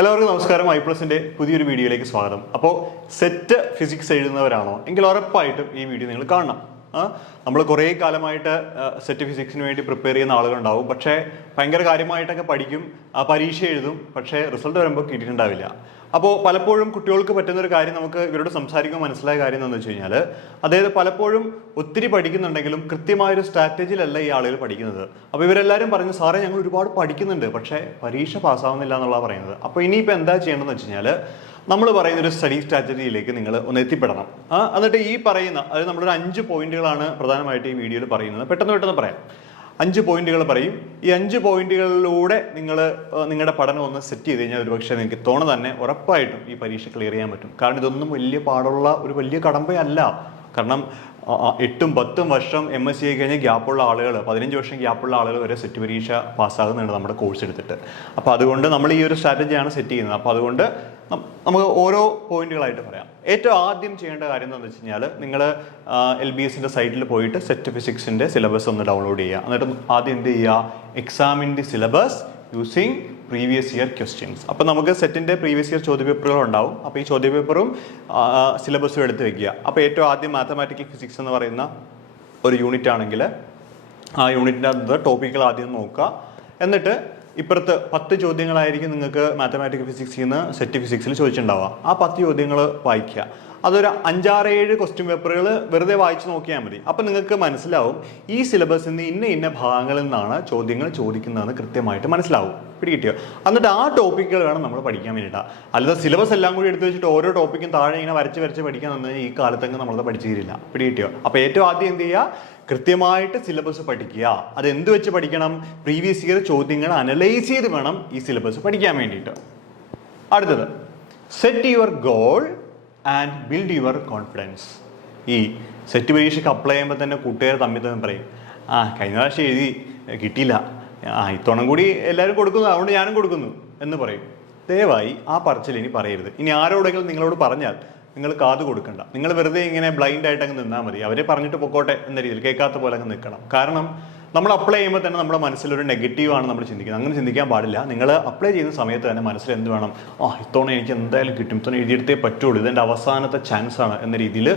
എല്ലാവർക്കും നമസ്കാരം. ഐപ്ലസിന്റെ പുതിയൊരു വീഡിയോയിലേക്ക് സ്വാഗതം. അപ്പോൾ സെറ്റ് ഫിസിക്സ് എഴുതുന്നവരാണോ എങ്കിൽ ഉറപ്പായിട്ടും ഈ വീഡിയോ നിങ്ങൾ കാണണം. നമ്മൾ കുറേ കാലമായിട്ട് സെറ്റ് ഫിസിക്സിന് വേണ്ടി പ്രിപ്പയർ ചെയ്യുന്ന ആളുകളുണ്ടാവും. പക്ഷേ ഭയങ്കര കാര്യമായിട്ടൊക്കെ പഠിക്കും, പരീക്ഷ എഴുതും, പക്ഷേ റിസൾട്ട് വരുമ്പോൾ കിട്ടിയിട്ടുണ്ടാവില്ല. അപ്പോൾ പലപ്പോഴും കുട്ടികൾക്ക് പറ്റുന്നൊരു കാര്യം, നമുക്ക് ഇവരോട് സംസാരിക്കുമ്പോൾ മനസ്സിലായ കാര്യം എന്താണെന്ന് വെച്ച് കഴിഞ്ഞാൽ, അതായത് പലപ്പോഴും ഒത്തിരി പഠിക്കുന്നുണ്ടെങ്കിലും കൃത്യമായൊരു സ്ട്രാറ്റജിയിലല്ല ഈ ആളുകൾ പഠിക്കുന്നത്. അപ്പോൾ ഇവരെല്ലാവരും പറഞ്ഞു, സാറേ ഞങ്ങൾ ഒരുപാട് പഠിക്കുന്നുണ്ട്, പക്ഷേ പരീക്ഷ പാസ്സാവുന്നില്ല എന്നുള്ളതാണ് പറയുന്നത്. അപ്പോൾ ഇനിയിപ്പോൾ എന്താ ചെയ്യേണ്ടതെന്ന് വെച്ച് കഴിഞ്ഞാൽ, നമ്മൾ പറയുന്ന ഒരു സ്റ്റഡി സ്ട്രാറ്റജിയിലേക്ക് നിങ്ങൾ ഒന്ന് എത്തിപ്പെടണം. എന്നിട്ട് ഈ പറയുന്ന, അതായത് നമ്മളൊരു 5 പോയിന്റുകളാണ് പ്രധാനമായിട്ട് ഈ വീഡിയോയിൽ പറയുന്നത്. പെട്ടെന്ന് പറയാം. 5 പോയിന്റുകൾ പറയും. ഈ 5 പോയിന്റുകളിലൂടെ നിങ്ങൾ നിങ്ങളുടെ പഠനം ഒന്ന് സെറ്റ് ചെയ്ത് കഴിഞ്ഞാൽ ഒരുപക്ഷെ നിങ്ങൾക്ക് തോന്നുന്നു തന്നെ ഉറപ്പായിട്ടും ഈ പരീക്ഷ ക്ലിയർ ചെയ്യാൻ പറ്റും. കാരണം ഇതൊന്നും വലിയ പാടുള്ള ഒരു വലിയ കടമ്പയല്ല. കാരണം 8ഉം 10ഉം വർഷം MSc ആയി കഴിഞ്ഞാൽ ഗ്യാപ്പുള്ള ആളുകൾ, 15 വർഷം ഗ്യാപ്പുള്ള ആളുകൾ വരെ സെറ്റ് പരീക്ഷ പാസ്സാകുന്നുണ്ട് നമ്മുടെ കോഴ്സ് എടുത്തിട്ട്. അപ്പോൾ അതുകൊണ്ട് നമ്മൾ ഈ ഒരു സ്ട്രാറ്റജിയാണ് സെറ്റ് ചെയ്യുന്നത്. അപ്പോൾ അതുകൊണ്ട് നമുക്ക് ഓരോ പോയിന്റുകളായിട്ട് പറയാം. ഏറ്റവും ആദ്യം ചെയ്യേണ്ട കാര്യം എന്താണെന്ന് വെച്ച് കഴിഞ്ഞാൽ, നിങ്ങൾ LBSന്റെ സൈറ്റിൽ പോയിട്ട് സെറ്റ് ഫിസിക്സിൻ്റെ സിലബസ് ഒന്ന് ഡൗൺലോഡ് ചെയ്യുക. എന്നിട്ട് ആദ്യം എന്ത് ചെയ്യുക, examine the syllabus using previous year questions. അപ്പോൾ നമുക്ക് സെറ്റിൻ്റെ പ്രീവിയസ് ഇയർ ചോദ്യപേപ്പറുകൾ ഉണ്ടാവും. അപ്പോൾ ഈ ചോദ്യപേപ്പറും സിലബസും എടുത്ത് വെക്കുക. അപ്പോൾ ഏറ്റവും ആദ്യം മാത്തമാറ്റിക്കൽ ഫിസിക്സ് എന്ന് പറയുന്ന ഒരു യൂണിറ്റ് ആണെങ്കിൽ ആ യൂണിറ്റിൻ്റെ അകത്ത് ടോപ്പിക്കുകൾ ആദ്യം നോക്കുക. എന്നിട്ട് ഇപ്പുറത്ത് 10 ചോദ്യങ്ങളായിരിക്കും നിങ്ങൾക്ക് മാത്തമാറ്റിക്കൽ ഫിസിക്സിൽ നിന്ന് സെറ്റ് ഫിസിക്സിൽ ചോദിച്ചിട്ടുണ്ടാവുക. ആ 10 ചോദ്യങ്ങൾ വായിക്കുക. അതൊരു 5-6-7 ക്വസ്റ്റ്യൻ പേപ്പറുകൾ വെറുതെ വായിച്ച് നോക്കിയാൽ മതി. അപ്പം നിങ്ങൾക്ക് മനസ്സിലാവും ഈ സിലബസിൽ നിന്ന് ഇന്ന ഭാഗങ്ങളിൽ നിന്നാണ് ചോദ്യങ്ങൾ ചോദിക്കുന്നതെന്ന് കൃത്യമായിട്ട് മനസ്സിലാവും. പിടികിട്ടിയോ? എന്നിട്ട് ആ ടോപ്പിക്കുകൾ വേണം നമ്മൾ പഠിക്കാൻ വേണ്ടിയിട്ടാണ്. അല്ലാതെ സിലബസ് എല്ലാം കൂടി എടുത്ത് വെച്ചിട്ട് ഓരോ ടോപ്പിക്കും താഴെ ഇങ്ങനെ വരച്ച് പഠിക്കാൻ തന്നാൽ ഈ കാലത്തൊക്കെ നമ്മളത് പഠിച്ചു തീരില്ല. പിടികിട്ടിയോ? അപ്പോൾ ഏറ്റവും ആദ്യം എന്ത് ചെയ്യുക, കൃത്യമായിട്ട് സിലബസ് പഠിക്കുക. അത് എന്ത് വെച്ച് പഠിക്കണം? പ്രീവിയസ് ഇയർ ചോദ്യങ്ങൾ അനലൈസ് ചെയ്ത് വേണം ഈ സിലബസ് പഠിക്കാൻ വേണ്ടിയിട്ട്. അടുത്തത്, set your goal and build your confidence. ഈ സെറ്റ് പരീക്ഷയ്ക്ക് അപ്ലൈ ചെയ്യുമ്പോൾ തന്നെ കൂട്ടുകാർ തമ്മിൽ പറയും, കഴിഞ്ഞ പ്രാവശ്യം എഴുതി കിട്ടിയില്ല, ഇത്തവണ കൂടി എല്ലാവരും കൊടുക്കുന്നു, അതുകൊണ്ട് ഞാനും കൊടുക്കുന്നു എന്ന് പറയും. ദയവായി ആ പറച്ചിൽ ഇനി പറയരുത്. ഇനി ആരോടെങ്കിലും നിങ്ങളോട് പറഞ്ഞാൽ നിങ്ങൾ കാത് കൊടുക്കണ്ട. നിങ്ങൾ വെറുതെ ഇങ്ങനെ ബ്ലൈൻഡ് ആയിട്ട് അങ്ങ് നിന്നാൽ മതി. അവരെ പറഞ്ഞിട്ട് പൊക്കോട്ടെ എന്ന രീതിയിൽ, കേൾക്കാത്ത പോലെ അങ്ങ് നിൽക്കണം. കാരണം നമ്മൾ അപ്ലൈ ചെയ്യുമ്പോൾ തന്നെ നമ്മുടെ മനസ്സിലൊരു നെഗറ്റീവാണ് നമ്മൾ ചിന്തിക്കുന്നത്. അങ്ങനെ ചിന്തിക്കാൻ പാടില്ല. നിങ്ങൾ അപ്ലൈ ചെയ്യുന്ന സമയത്ത് തന്നെ മനസ്സിൽ എന്ത് വേണം, ഇത്തവണ എനിക്ക് എന്തായാലും കിട്ടും, ഇത്തവണ എഴുതിയെടുത്തേ പറ്റുള്ളൂ, ഇതെൻ്റെ അവസാനത്തെ ചാൻസ് ആണ് എന്ന രീതിയിൽ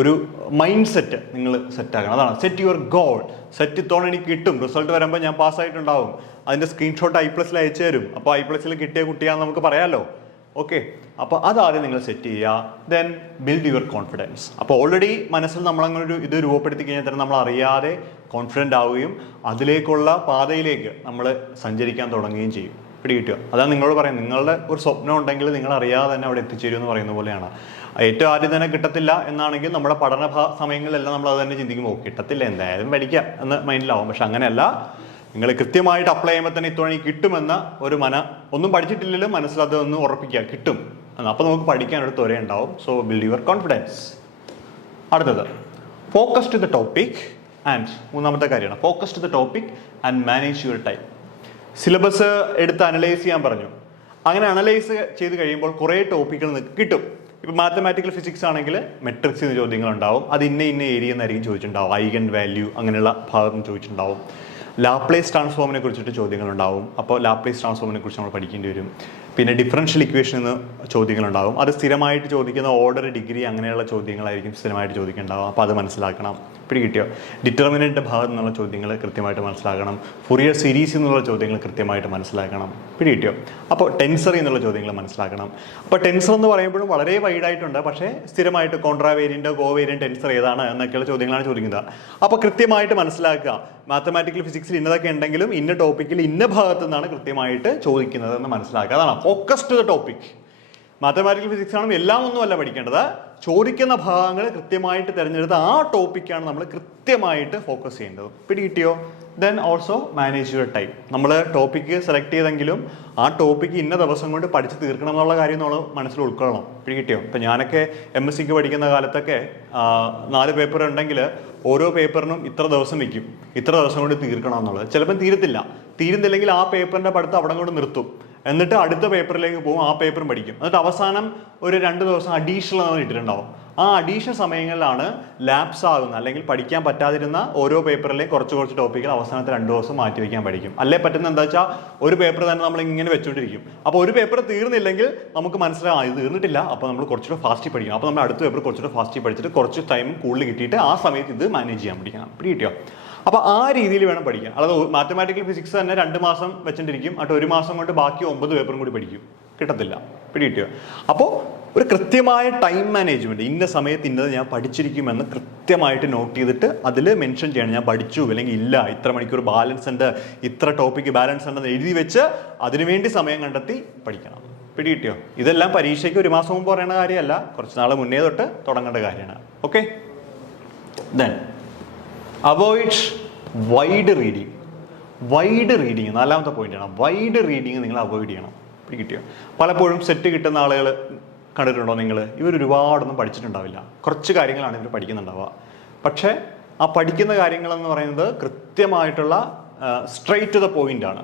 ഒരു മൈൻഡ് സെറ്റ് നിങ്ങൾ സെറ്റാക്കണം. അതാണ് സെറ്റ് യുവർ ഗോൾ. സെറ്റ് ഇത്തവണ എനിക്ക് കിട്ടും, റിസൾട്ട് വരുമ്പോൾ ഞാൻ പാസ്സായിട്ടുണ്ടാവും, അതിൻ്റെ സ്ക്രീൻഷോട്ട് ഐപ്ലസിൽ അയച്ചു തരും. അപ്പോൾ ഐപ്ലസിൽ കിട്ടിയ കുട്ടിയാണെന്ന് നമുക്ക് പറയാമല്ലോ. ഓക്കെ, അപ്പോൾ അതാദ്യം നിങ്ങൾ സെറ്റ് ചെയ്യുക. Then build your confidence. അപ്പോൾ ഓൾറെഡി മനസ്സിൽ നമ്മളങ്ങനെ ഇത് രൂപപ്പെടുത്തി കഴിഞ്ഞാൽ തന്നെ നമ്മൾ അറിയാതെ കോൺഫിഡൻ്റ് ആവുകയും അതിലേക്കുള്ള പാതയിലേക്ക് നമ്മൾ സഞ്ചരിക്കാൻ തുടങ്ങുകയും ചെയ്യും. പിടികിട്ടുക? അതാണ് നിങ്ങളോട് പറയുന്നത്. നിങ്ങളുടെ ഒരു സ്വപ്നം ഉണ്ടെങ്കിൽ നിങ്ങൾ അറിയാതെ തന്നെ അവിടെ എത്തിച്ചേരും എന്ന് പറയുന്ന പോലെയാണ്. ഏറ്റവും ആദ്യം തന്നെ കിട്ടത്തില്ല എന്നാണെങ്കിൽ നമ്മുടെ പഠന സമയങ്ങളിലെല്ലാം നമ്മൾ അത് തന്നെ ചിന്തിക്കുമ്പോൾ കിട്ടത്തില്ല, എന്തായാലും പഠിക്കാം എന്ന് മൈൻഡിലാവും. പക്ഷെ അങ്ങനെയല്ല. നിങ്ങൾ കൃത്യമായിട്ട് അപ്ലൈ ചെയ്യുമ്പോൾ തന്നെ ഇത്തവണ കിട്ടുമെന്ന ഒരു ഒന്നും പഠിച്ചിട്ടില്ലെങ്കിലും മനസ്സിലത് ഒന്ന് ഉറപ്പിക്കുക, കിട്ടും എന്ന്. അപ്പോൾ നമുക്ക് പഠിക്കാനൊരു ത്വര ഉണ്ടാവും. So build your confidence. അടുത്തത്, focus to the topic and, മൂന്നാമത്തെ കാര്യമാണ് focus to the topic and manage your time. Syllabus എടുത്ത് അനലൈസ് ചെയ്യാൻ പറഞ്ഞു. അങ്ങനെ അനലൈസ് ചെയ്ത് കഴിയുമ്പോൾ കുറേ ടോപ്പിക്കുകൾ കിട്ടും. ഇപ്പോൾ മാത്തമാറ്റിക്കൽ ഫിസിക്സ് ആണെങ്കിൽ മെട്രിക്സ് എന്ന ചോദ്യങ്ങളുണ്ടാവും. അത് ഇന്ന ഏരിയ എന്നായിരിക്കും ചോദിച്ചിട്ടുണ്ടാവും. ഐഗൻ വാല്യൂ അങ്ങനെയുള്ള ഭാഗം ചോദിച്ചിട്ടുണ്ടാവും. ലാപ്ലേസ് ട്രാൻസ്ഫോമിനെ കുറിച്ചിട്ട് ചോദ്യങ്ങളുണ്ടാവും. അപ്പോൾ ലാപ്ലേസ് ട്രാൻസ്ഫോമിനെ കുറിച്ച് നമ്മൾ പഠിക്കേണ്ടി വരും. പിന്നെ ഡിഫറൻഷ്യൽ ഇക്വേഷൻ എന്ന് ചോദ്യങ്ങളുണ്ടാവും. അത് സ്ഥിരമായിട്ട് ചോദിക്കുന്ന ഓർഡർ, ഡിഗ്രി അങ്ങനെയുള്ള ചോദ്യങ്ങളായിരിക്കും സ്ഥിരമായിട്ട് ചോദിക്കുന്നുണ്ടാവും. അപ്പോൾ അത് മനസ്സിലാക്കണം. പിടികിട്ടിയോ? ഡിറ്റർമിനൻ്റ് ഭാഗത്ത് നിന്നുള്ള ചോദ്യങ്ങൾ കൃത്യമായിട്ട് മനസ്സിലാക്കണം. ഫുറിയർ സീരീസ് എന്നുള്ള ചോദ്യങ്ങൾ കൃത്യമായിട്ട് മനസ്സിലാക്കണം. പിടികിട്ടിയോ? അപ്പോൾ ടെൻസർ എന്നുള്ള ചോദ്യങ്ങൾ മനസ്സിലാക്കണം. അപ്പോൾ ടെൻസർ എന്ന് പറയുമ്പോഴും വളരെ വൈഡായിട്ടുണ്ട്. പക്ഷേ സ്ഥിരമായിട്ട് കോൺട്രാവേരിയൻ്റ്, കോവേരിയൻ്റ്, ടെൻസർ ഏതാണ് എന്നൊക്കെയുള്ള ചോദ്യങ്ങളാണ് ചോദിക്കുന്നത്. അപ്പോൾ കൃത്യമായിട്ട് മനസ്സിലാക്കുക. മാത്തമാറ്റിക്കൽ ഫിസിക്സിൽ ഇന്നതൊക്കെ ഉണ്ടെങ്കിലും ഇന്ന ടോപ്പിക്കിൽ ഇന്ന ഭാഗത്തു നിന്നാണ് കൃത്യമായിട്ട് ചോദിക്കുന്നത് എന്ന് മനസ്സിലാക്കുക. അതാണ് focus to the topic. Mathematical physics ആണെങ്കിൽ എല്ലാം ഒന്നുമല്ല പഠിക്കേണ്ടത്. ചോദിക്കുന്ന ഭാഗങ്ങൾ കൃത്യമായിട്ട് തിരഞ്ഞെടുത്ത് ആ ടോപ്പിക്കാണ് നമ്മൾ കൃത്യമായിട്ട് ഫോക്കസ് ചെയ്യേണ്ടത്. പിടികിട്ടിയോ? Then also manage your time. നമ്മൾ ടോപ്പിക്ക് സെലക്ട് ചെയ്തെങ്കിലും ആ ടോപ്പിക്ക് ഇന്ന ദിവസം കൊണ്ട് പഠിച്ച് തീർക്കണം എന്നുള്ള കാര്യം നമ്മൾ മനസ്സിൽ ഉൾക്കൊള്ളണം. പിടികിട്ടിയോ? ഇപ്പം ഞാനൊക്കെ MScക്ക് പഠിക്കുന്ന കാലത്തൊക്കെ 4 പേപ്പർ ഉണ്ടെങ്കിൽ ഓരോ പേപ്പറിനും ഇത്ര ദിവസം വയ്ക്കും, ഇത്ര ദിവസം കൊണ്ട് തീർക്കണം എന്നുള്ളത്. ചിലപ്പം തീരുന്നില്ലെങ്കിൽ ആ പേപ്പറിൻ്റെ പഠിത്തം അവിടെ കൊണ്ട് നിർത്തും. എന്നിട്ട് അടുത്ത പേപ്പറിലേക്ക് പോകും, ആ പേപ്പറും പഠിക്കും. എന്നിട്ട് അവസാനം ഒരു 2 ദിവസം അഡീഷണൽ ഇട്ടിട്ടുണ്ടാവും. ആ അഡീഷണൽ സമയങ്ങളിലാണ് ലാപ്സ് ആകുന്ന അല്ലെങ്കിൽ പഠിക്കാൻ പറ്റാതിരുന്ന ഓരോ പേപ്പറിലെയും കുറച്ച് ടോപ്പിക്കുകൾ അവസാനത്തെ 2 ദിവസം മാറ്റി വയ്ക്കാൻ പഠിക്കും. അല്ലേ പറ്റുന്ന എന്താ വെച്ചാൽ ഒരു പേപ്പർ തന്നെ നമ്മൾ ഇങ്ങനെ വെച്ചുകൊണ്ടിരിക്കും. അപ്പോൾ ഒരു പേപ്പർ തീർന്നില്ലെങ്കിൽ നമുക്ക് മനസ്സിലാവും ഇത് തീർന്നിട്ടില്ല, അപ്പോൾ നമ്മൾ കുറച്ചുകൂടെ ഫാസ്റ്റ് പഠിക്കണം. അപ്പോൾ നമ്മൾ അടുത്ത പേപ്പർ കുറച്ചുകൂടെ ഫാസ്റ്റ് പഠിച്ചിട്ട് കുറച്ച് ടൈം കൂടുതൽ കിട്ടിയിട്ട് ആ സമയത്ത് ഇത് മാനേജ് ചെയ്യാൻ പഠിക്കണം. കിട്ടിയോ? അപ്പോൾ ആ രീതിയിൽ വേണം പഠിക്കാൻ. അല്ലാതെ മാത്തമാറ്റിക്കൽ ഫിസിക്സ് തന്നെ 2 മാസം വെച്ചിട്ടിരിക്കും, എന്നിട്ട് 1 മാസം കൊണ്ട് ബാക്കി 9 പേപ്പറും കൂടി പഠിക്കും. കിട്ടത്തില്ല. കിട്ടിയോ? അപ്പോൾ ഒരു കൃത്യമായ ടൈം മാനേജ്മെന്റ്, ഇന്ന സമയത്ത് ഇന്നത് ഞാൻ പഠിച്ചിരിക്കുമെന്ന് കൃത്യമായിട്ട് നോട്ട് ചെയ്തിട്ട് അതിൽ മെൻഷൻ ചെയ്യണം. ഞാൻ പഠിച്ചു അല്ലെങ്കിൽ ഇല്ല, ഇത്ര മണിക്കൂർ ബാലൻസ് ഉണ്ട്, ഇത്ര ടോപ്പിക്ക് ബാലൻസ് ഉണ്ടെന്ന് എഴുതി വെച്ച് അതിനുവേണ്ടി സമയം കണ്ടെത്തി പഠിക്കണം. കിട്ടിയോ? ഇതെല്ലാം പരീക്ഷയ്ക്ക് 1 മാസം മുമ്പ് പറയുന്ന കാര്യമല്ല, കുറച്ച് നാൾ മുന്നേ തൊട്ട് തുടങ്ങേണ്ട കാര്യമാണ്. Okay, then avoid wide reading. Wide reading 4ാമത്തെ പോയിന്റാണ്. വൈഡ് റീഡിങ് നിങ്ങൾ അവോയ്ഡ് ചെയ്യണം. കിട്ടിയോ? പലപ്പോഴും സെറ്റ് കിട്ടുന്ന ആളുകൾ കണ്ടിട്ടുണ്ടോ നിങ്ങൾ? ഇവർ ഒരുപാടൊന്നും പഠിച്ചിട്ടുണ്ടാവില്ല, കുറച്ച് കാര്യങ്ങളാണ് ഇവർ പഠിക്കുന്നുണ്ടാവുക. പക്ഷേ ആ പഠിക്കുന്ന കാര്യങ്ങളെന്ന് പറയുന്നത് കൃത്യമായിട്ടുള്ള സ്ട്രെയിറ്റ് ടു ദ പോയിൻ്റാണ്.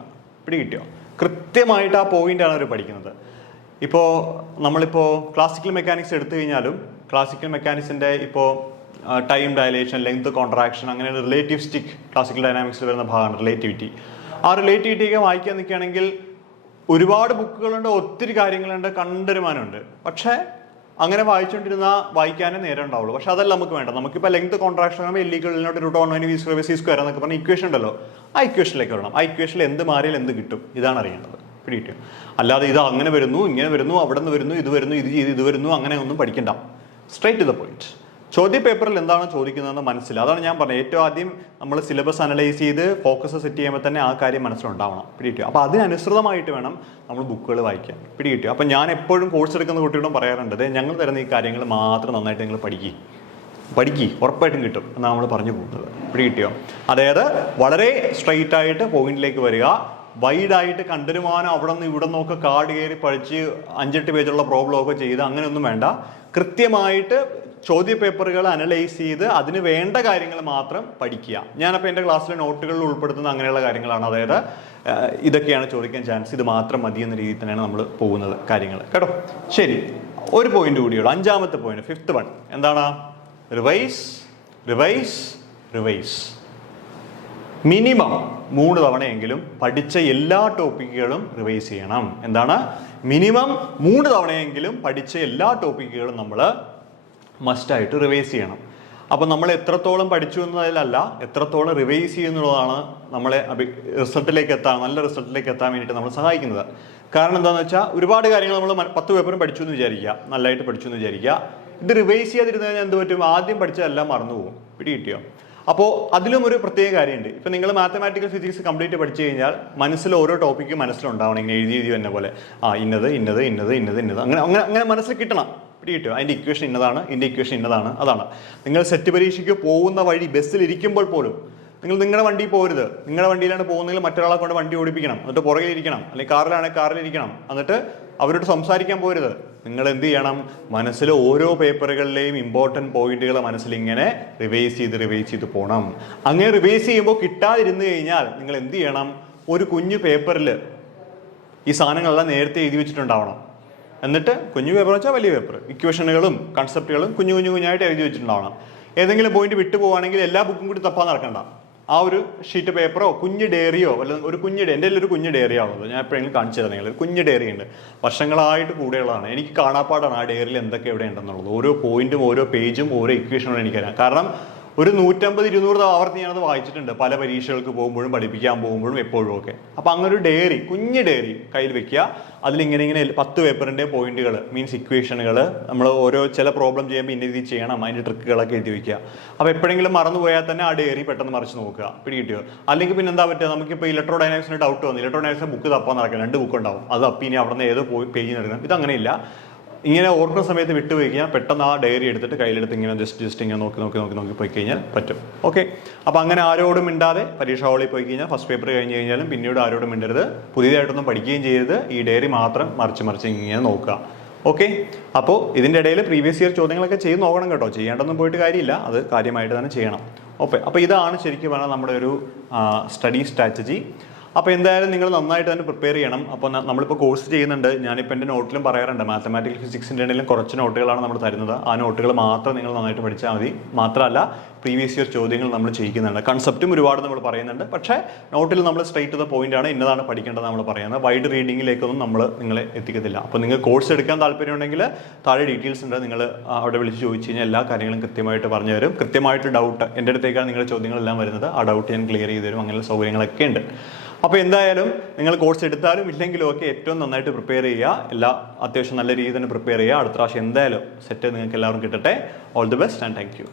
കിട്ടിയോ? കൃത്യമായിട്ട് ആ പോയിൻ്റാണ് അവർ പഠിക്കുന്നത്. ഇപ്പോൾ നമ്മളിപ്പോൾ ക്ലാസിക്കൽ മെക്കാനിക്സ് എടുത്തു കഴിഞ്ഞാലും ക്ലാസിക്കൽ മെക്കാനിക്സിൻ്റെ ഇപ്പോൾ ടൈം ഡയലേഷൻ, ലെങ്ത് കോൺട്രാക്ഷൻ, അങ്ങനെ റിലേറ്റിവിസ്റ്റിക് ക്ലാസിക്കൽ ഡൈനാമിക്സിൽ വരുന്ന ഭാഗമാണ് റിലേറ്റിവിറ്റി. ആ റിലേറ്റിവിറ്റിയൊക്കെ വായിക്കാൻ നിൽക്കുകയാണെങ്കിൽ ഒരുപാട് ബുക്കുകളുണ്ട്, ഒത്തിരി കാര്യങ്ങളുണ്ട്, കണ്ടൊരുമാനമുണ്ട്. പക്ഷേ അങ്ങനെ വായിക്കാനേ നേരം ഉണ്ടാവുള്ളൂ. പക്ഷെ അതല്ല നമുക്ക് വേണ്ട. നമുക്കിപ്പോൾ ലെങ്ത് കോൺട്രാക്ഷൻ ആകുമ്പോൾ L=√1/v²/c² എന്നൊക്കെ പറഞ്ഞ ഇക്വേഷൻ ഉണ്ടല്ലോ, ആ ഇക്വേഷനിലേക്ക് വരണം. ആ ഇക്വേഷനിൽ എന്ത് മാറിയാൽ എന്ത് കിട്ടും, ഇതാണ് അറിയേണ്ടത്. കിട്ടും. അല്ലാതെ ഇത് അങ്ങനെ വരുന്നു, ഇങ്ങനെ വരുന്നു, അവിടെ നിന്ന് വരുന്നു, ഇത് വരുന്നു, ഇത് ചെയ്ത് ഇത് വരുന്നു, അങ്ങനെ ഒന്നും പഠിക്കണ്ട. Straight to the point. ചോദ്യ പേപ്പറിൽ എന്താണ് ചോദിക്കുന്നതെന്ന് മനസ്സിലായി. അതാണ് ഞാൻ പറഞ്ഞത്, ഏറ്റവും ആദ്യം നമ്മൾ സിലബസ് അനലൈസ് ചെയ്ത് ഫോക്കസ് സെറ്റ് ചെയ്യുമ്പോൾ തന്നെ ആ കാര്യം മനസ്സിലുണ്ടാവണം. കിട്ടും. അപ്പോൾ അതിനനുസൃതമായിട്ട് വേണം നമ്മൾ ബുക്കുകൾ വായിക്കാൻ. കിട്ടും. അപ്പോൾ ഞാൻ എപ്പോഴും കോഴ്സ് എടുക്കുന്ന കുട്ടിയോടും പറയാറുണ്ട്, ഞങ്ങൾ തരുന്ന ഈ കാര്യങ്ങൾ മാത്രം നന്നായിട്ട് നിങ്ങൾ പഠിക്കുക, ഉറപ്പായിട്ടും കിട്ടും എന്നാണ് നമ്മൾ പറഞ്ഞു പോകുന്നത്. കിട്ടിയോ? അതായത് വളരെ സ്ട്രെയിറ്റ് ആയിട്ട് പോയിന്റിലേക്ക് വരിക. വൈഡായിട്ട് കണ്ടൊരുമാനം അവിടെ നിന്ന് ഇവിടെ നിന്നൊക്കെ കാർഡ് കയറി പഠിച്ച് 5-8 പേജുള്ള പ്രോബ്ലം ഒക്കെ ചെയ്ത് അങ്ങനെയൊന്നും വേണ്ട. കൃത്യമായിട്ട് ചോദ്യ പേപ്പറുകൾ അനലൈസ് ചെയ്ത് അതിന് വേണ്ട കാര്യങ്ങൾ മാത്രം പഠിക്കുക. ഞാനപ്പോൾ എൻ്റെ ക്ലാസ്സിലെ നോട്ടുകളിൽ ഉൾപ്പെടുത്തുന്ന അങ്ങനെയുള്ള കാര്യങ്ങളാണ്. അതായത് ഇതൊക്കെയാണ് ചോദിക്കാൻ ചാൻസ്, ഇത് മാത്രം മതി എന്ന രീതിയിൽ തന്നെയാണ് നമ്മൾ പോകുന്നത് കാര്യങ്ങൾ. കേട്ടോ? ശരി, ഒരു പോയിന്റ് കൂടിയുള്ളൂ, 5ാമത്തെ പോയിന്റ്, 5th വൺ. എന്താണ്? Revise, revise, revise. മിനിമം 3 തവണയെങ്കിലും പഠിച്ച എല്ലാ ടോപ്പിക്കുകളും റിവൈസ് ചെയ്യണം. എന്താണ്? മിനിമം 3 തവണയെങ്കിലും പഠിച്ച എല്ലാ ടോപ്പിക്കുകളും നമ്മൾ മസ്റ്റായിട്ട് റിവൈസ് ചെയ്യണം. അപ്പോൾ നമ്മൾ എത്രത്തോളം പഠിച്ചു എന്നതിലല്ല, എത്രത്തോളം റിവൈസ് ചെയ്യുന്നുള്ളതാണ് നമ്മളെ റിസൾട്ടിലേക്ക് എത്താൻ, നല്ല റിസൾട്ടിലേക്ക് എത്താൻ വേണ്ടിയിട്ട് നമ്മൾ സഹായിക്കുന്നത്. കാരണം എന്താണെന്ന് വെച്ചാൽ ഒരുപാട് കാര്യങ്ങൾ നമ്മൾ 10 പേപ്പറും പഠിച്ചു എന്ന് വിചാരിക്കുക, നല്ലതായിട്ട് പഠിച്ചു എന്ന് വിചാരിക്കുക. ഇത് റിവൈസ് ചെയ്യാതിരുന്നു കഴിഞ്ഞാൽ എന്ത് പറ്റും? ആദ്യം പഠിച്ചതെല്ലാം മറന്നു പോകും. കിട്ടിയോ? അപ്പോൾ അതിലും ഒരു പ്രത്യേക കാര്യമുണ്ട്. ഇപ്പം നിങ്ങൾ മാത്തമാറ്റിക്കൽ ഫിസിക്സ് കംപ്ലീറ്റ് പഠിച്ചു കഴിഞ്ഞാൽ മനസ്സിൽ ഓരോ ടോപ്പിക്കും മനസ്സിലുണ്ടാവണം. ഇങ്ങനെ എഴുതി എന്നെ പോലെ ഇന്നത് ഇന്നത് ഇന്നത് ഇന്നത് ഇന്നത് അങ്ങനെ അങ്ങനെ അങ്ങനെ മനസ്സിൽ കിട്ടണം. കിട്ടും. അതിൻ്റെ ഇക്വേഷൻ ഇന്നതാണ്, ഇതിൻ്റെ ഇക്വേഷൻ ഇന്നതാണ്. അതാണ് നിങ്ങൾ സെറ്റ് പരീക്ഷയ്ക്ക് പോകുന്ന വഴി ബസ്സിൽ ഇരിക്കുമ്പോൾ പോലും നിങ്ങൾ നിങ്ങളുടെ വണ്ടി പോരുത്. നിങ്ങളുടെ വണ്ടിയിലാണ് പോകുന്നതെങ്കിൽ മറ്റൊരാളെ കൊണ്ട് വണ്ടി ഓടിപ്പിക്കണം, എന്നിട്ട് പുറകിലിരിക്കണം. അല്ലെങ്കിൽ കാറിലാണെങ്കിൽ കാറിലിരിക്കണം, എന്നിട്ട് അവരോട് സംസാരിക്കാൻ പോരുത്. നിങ്ങൾ എന്ത് ചെയ്യണം? മനസ്സിൽ ഓരോ പേപ്പറുകളിലെയും ഇമ്പോർട്ടൻറ്റ് പോയിന്റുകൾ മനസ്സിൽ ഇങ്ങനെ റിവൈസ് ചെയ്ത് പോകണം. അങ്ങനെ റിവൈസ് ചെയ്യുമ്പോൾ കിട്ടാതിരുന്നു കഴിഞ്ഞാൽ നിങ്ങൾ എന്ത് ചെയ്യണം? ഒരു കുഞ്ഞു പേപ്പറിൽ ഈ സാധനങ്ങളെല്ലാം നേരത്തെ എഴുതി വെച്ചിട്ടുണ്ടാവണം. എന്നിട്ട് കുഞ്ഞു പേപ്പർ വെച്ചാൽ വലിയ പേപ്പർ, ഇക്വേഷനുകളും കൺസെപ്റ്റുകളും കുഞ്ഞായിട്ട് എഴുതി വെച്ചിട്ടുണ്ടാവണം. ഏതെങ്കിലും പോയിന്റ് വിട്ടു പോവുകയാണെങ്കിൽ എല്ലാ ബുക്കും കൂടി തപ്പാൻ നടക്കണ്ട. ആ ഒരു ഷീറ്റ് പേപ്പറോ കുഞ്ഞ് ഡയറിയോ അല്ലെങ്കിൽ ഒരു കുഞ്ഞ് എൻ്റെ ഒരു കുഞ്ഞ് ഡയറിയാണുള്ളത്. ഞാൻ എപ്പോഴെങ്കിലും കാണിച്ചു തരാം. നിങ്ങൾ ഒരു കുഞ്ഞ് ഡയറി ഉണ്ട്, വർഷങ്ങളായിട്ട് കൂടെയുള്ളതാണ്. എനിക്ക് കാണാപ്പാടാണ് ആ ഡയറിയിൽ എന്തൊക്കെ എവിടെ ഉണ്ടെന്നുള്ളത്. ഓരോ പോയിന്റും ഓരോ പേജും ഓരോ ഇക്വേഷനും എനിക്കറിയാം. കാരണം ഒരു 150-200 ആവർത്തി ഞാനത് വായിച്ചിട്ടുണ്ട്, പല പരീക്ഷകൾക്ക് പോകുമ്പോഴും പഠിപ്പിക്കാൻ പോകുമ്പോഴും എപ്പോഴും ഒക്കെ. അപ്പം അങ്ങനെ ഒരു ഡയറി, കുഞ്ഞ് ഡയറി കയ്യിൽ വെക്കുക. അതിലിങ്ങനെ 10 പേപ്പറിൻ്റെ പോയിന്റുകൾ, മീൻസ് ഇക്വേഷനുകൾ, നമ്മൾ ഓരോ ചില പ്രോബ്ലം ചെയ്യുമ്പോൾ ഇന്ന രീതിയിൽ ചെയ്യണം, അതിൻ്റെ ട്രിക്കുകളൊക്കെ എഴുതി വയ്ക്കുക. അപ്പോൾ എപ്പോഴെങ്കിലും മറന്നു പോയാൽ തന്നെ ആ ഡയറി പെട്ടെന്ന് മറിച്ച് നോക്കുക. കിട്ടിയോ? അല്ലെങ്കിൽ പിന്നെ എന്താ പറ്റുക? നമുക്കിപ്പോൾ ഇലക്ട്രോ ഡൈനാമിക്സിന് ഡൗട്ട് വന്നു, ഇലക്ട്രോ ഡൈനാമിക്സിന് ബുക്ക് തപ്പാൻ നടക്കണം, 2 ബുക്ക് ഉണ്ടാവും. അത് അപ്പം ഇനി അവിടെ നിന്ന് ഏതോ പേജിൽ നടക്കണം. ഇതങ്ങനെയില്ല. ഇങ്ങനെ ഓർക്കുന്ന സമയത്ത് വിട്ടുപോയി കഴിഞ്ഞാൽ പെട്ടെന്ന് ആ ഡയറി എടുത്തിട്ട് കയ്യിലെടുത്ത് ഇങ്ങനെ ജസ്റ്റ് ഇങ്ങനെ നോക്കി പോയി കഴിഞ്ഞാൽ പറ്റും. ഓക്കെ, അപ്പോൾ അങ്ങനെ ആരോടും മിണ്ടാതെ പരീക്ഷ ഹാളിൽ പോയി കഴിഞ്ഞാൽ ഫസ്റ്റ് പേപ്പർ കഴിഞ്ഞ് കഴിഞ്ഞാലും പിന്നീട് ആരോടും മിണ്ടരുത്, പുതിയതായിട്ടൊന്നും പഠിക്കുകയും ചെയ്യരുത്. ഈ ഡയറി മാത്രം മറിച്ച് ഇങ്ങനെ നോക്കുക. ഓക്കെ, അപ്പോൾ ഇതിൻ്റെ ഇടയിൽ പ്രീവിയസ് ഇയർ ചോദ്യങ്ങളൊക്കെ ചെയ്ത് നോക്കണം കേട്ടോ. ചെയ്യേണ്ടതൊന്നും പോയിട്ട് കാര്യമില്ല, അത് കാര്യമായിട്ട് തന്നെ ചെയ്യണം. ഓക്കെ, അപ്പോൾ ഇതാണ് ശരിക്കും പറഞ്ഞാൽ നമ്മുടെ ഒരു സ്റ്റഡി സ്ട്രാറ്റജി. അപ്പോൾ എന്തായാലും നിങ്ങൾ നന്നായിട്ട് തന്നെ പ്രിപ്പയർ ചെയ്യണം. അപ്പോൾ നമ്മളിപ്പോൾ കോഴ്സ് ചെയ്യുന്നുണ്ട്, ഞാനിപ്പോൾ എൻ്റെ നോട്ടിലും പറയാറുണ്ട്, മാത്തമാറ്റിക്കൽ ഫിസിക്സിൻ്റെ ഇടയിലും കുറച്ച് നോട്ടുകളാണ് നമ്മൾ തരുന്നത്. ആ നോട്ടുകൾ മാത്രം നിങ്ങൾ നന്നായിട്ട് പഠിച്ചാൽ മതി. മാത്രമല്ല പ്രീവിയസ് ഇയർ ചോദ്യങ്ങൾ നമ്മൾ ചെയ്യിക്കുന്നുണ്ട്, കൺസെപ്റ്റും ഒരുപാട് നമ്മൾ പറയുന്നുണ്ട്. പക്ഷേ നോട്ടിൽ നമ്മൾ സ്ട്രൈറ്റ് ടു ദ പോയിന്റ് ആണ്, ഇന്നതാണ് പഠിക്കേണ്ടത് നമ്മൾ പറയുന്നത്. വൈഡ് റീഡിങ്ങിലേക്കൊന്നും നമ്മൾ നിങ്ങളെ എത്തിക്കത്തില്ല. അപ്പോൾ നിങ്ങൾ കോഴ്സ് എടുക്കാൻ താല്പര്യമുണ്ടെങ്കിൽ താഴെ ഡീറ്റെയിൽസ് ഉണ്ട്, നിങ്ങൾ അവിടെ വിളിച്ച് ചോദിച്ചു കഴിഞ്ഞാൽ എല്ലാ കാര്യങ്ങളും കൃത്യമായിട്ട് പറഞ്ഞു തരും. കൃത്യമായിട്ട് ഡൗട്ട് എൻ്റെ അടുത്തേക്കാണ് നിങ്ങളുടെ ചോദ്യങ്ങളെല്ലാം വരുന്നത്, ആ ഡൗട്ട് ഞാൻ ക്ലിയർ ചെയ്ത് തരും. അങ്ങനെയുള്ള സൗകര്യങ്ങളൊക്കെ ഉണ്ട്. അപ്പോൾ എന്തായാലും നിങ്ങൾ കോഴ്സ് എടുത്താലും ഇല്ലെങ്കിലും ഒക്കെ ഏറ്റവും നന്നായിട്ട് പ്രിപ്പയർ ചെയ്യുക, അത്യാവശ്യം നല്ല രീതിയിൽ തന്നെ പ്രിപ്പയർ ചെയ്യുക. അടുത്ത പ്രാവശ്യം എന്തായാലും സെറ്റ് നിങ്ങൾക്ക് എല്ലാവരും കിട്ടട്ടെ. All the best and thank you.